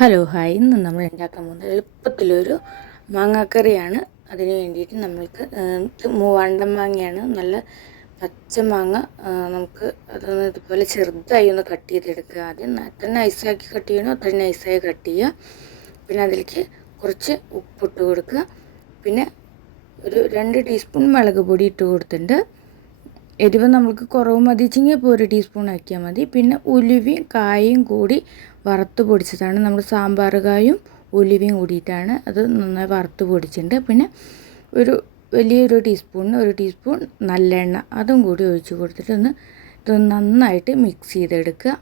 Hello hi ഇന്ന് നമ്മൾ ഉണ്ടാക്കാൻ പോകുന്നത് എളുപ്പത്തിലൊരു മാങ്ങാക്കറിയാണ്. അതിന് വേണ്ടിയിട്ട് നമ്മൾക്ക് വണ്ടൻ മാങ്ങയാണ്. നല്ല പച്ച മാങ്ങ നമുക്ക് അതൊന്ന് ഇതുപോലെ ചെറുതായി ഒന്ന് കട്ട് ചെയ്തെടുക്കുക. ആദ്യം എത്ര നൈസാക്കി കട്ട് ചെയ്യണോ അത്ര നൈസായി കട്ട് ചെയ്യുക. പിന്നെ അതിലേക്ക് കുറച്ച് ഉപ്പിട്ട് കൊടുക്കുക. പിന്നെ ഒരു രണ്ട് ടീസ്പൂൺ മുളക് പൊടി ഇട്ട് കൊടുത്തിട്ടുണ്ട്. എരിവ് നമുക്ക് കുറവ് മതിച്ചെങ്കിൽ ഇപ്പോൾ ഒരു ടീസ്പൂൺ ആക്കിയാൽ മതി. പിന്നെ ഉലുവയും കായും കൂടി വറുത്ത് പൊടിച്ചതാണ് നമ്മൾ സാമ്പാർ കായും ഉലുവയും കൂടിയിട്ടാണ് അത് നന്നായി വറുത്ത് പൊടിച്ചിട്ടുണ്ട്. പിന്നെ ഒരു വലിയൊരു ടീസ്പൂണിന് ഒരു ടീസ്പൂൺ നല്ലെണ്ണ അതും കൂടി ഒഴിച്ച് കൊടുത്തിട്ട് ഒന്ന് ഇത് നന്നായിട്ട് മിക്സ് ചെയ്തെടുക്കുക.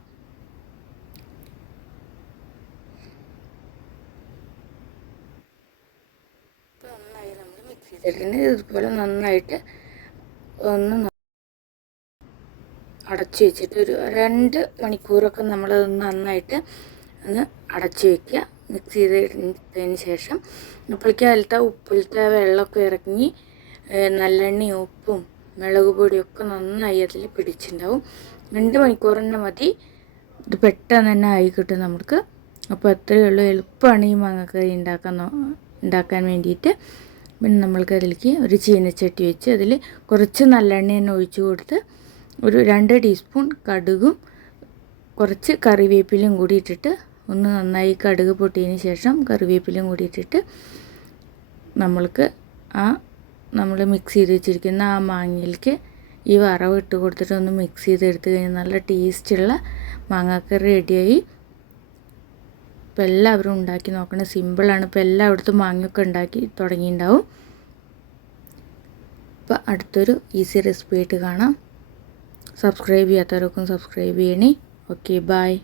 നന്നായി നമ്മൾ മിക്സ് ഇതുപോലെ നന്നായിട്ട് ഒന്ന് അടച്ചു വെച്ചിട്ട് ഒരു രണ്ട് മണിക്കൂറൊക്കെ നമ്മൾ നന്നായിട്ട് ഒന്ന് അടച്ചു വയ്ക്കുക മിക്സ് ചെയ്തതിന് ശേഷം അപ്പോഴേക്കും അതിലത്തെ ഉപ്പിലത്തെ വെള്ളമൊക്കെ ഇറങ്ങി നല്ലെണ്ണയും ഉപ്പും മുളക് പൊടിയൊക്കെ നന്നായി അതിൽ പിടിച്ചിട്ടുണ്ടാവും. രണ്ട് മണിക്കൂർ തന്നെ മതി. ഇത് പെട്ടെന്ന് തന്നെ ആയി കിട്ടും നമുക്ക്. അപ്പോൾ അത്രയേ ഉള്ളൂ. എളുപ്പമാണ് ഈ മാങ്ങക്കറി ഉണ്ടാക്കാൻ ഉണ്ടാക്കാൻ വേണ്ടിയിട്ട്. പിന്നെ നമ്മൾക്ക് അതിലേക്ക് ഒരു ചീനച്ചട്ടി വെച്ച് അതിൽ കുറച്ച് നല്ലെണ്ണ തന്നെ ഒഴിച്ചു കൊടുത്ത് ഒരു രണ്ട് ടീസ്പൂൺ കടുകും കുറച്ച് കറിവേപ്പിലയും കൂടി ഇട്ടിട്ട് ഒന്ന് നന്നായി കടുക് പൊട്ടിയതിന് ശേഷം കറിവേപ്പിലയും കൂടി ഇട്ടിട്ട് നമ്മൾക്ക് ആ നമ്മൾ മിക്സ് ചെയ്ത് വെച്ചിരിക്കുന്ന ആ മാങ്ങയിലേക്ക് ഈ വറവ് ഇട്ട് കൊടുത്തിട്ട് ഒന്ന് മിക്സ് ചെയ്തെടുത്ത് കഴിഞ്ഞാൽ നല്ല ടേസ്റ്റുള്ള മാങ്ങാക്കറി റെഡിയായി. ഇപ്പം എല്ലാവരും ഉണ്ടാക്കി നോക്കണം സിമ്പിളാണ് ഇപ്പോൾ എല്ലായിടത്തും മാങ്ങയൊക്കെ ഉണ്ടാക്കി തുടങ്ങിയിട്ടുണ്ടാവും. അപ്പോൾ അടുത്തൊരു ഈസി റെസിപ്പി ആയിട്ട് കാണാം. సబ్స్క్రైబ్ చేస్తారు సబ్స్క్రైబ్ చేయని ఓకే బాయ్.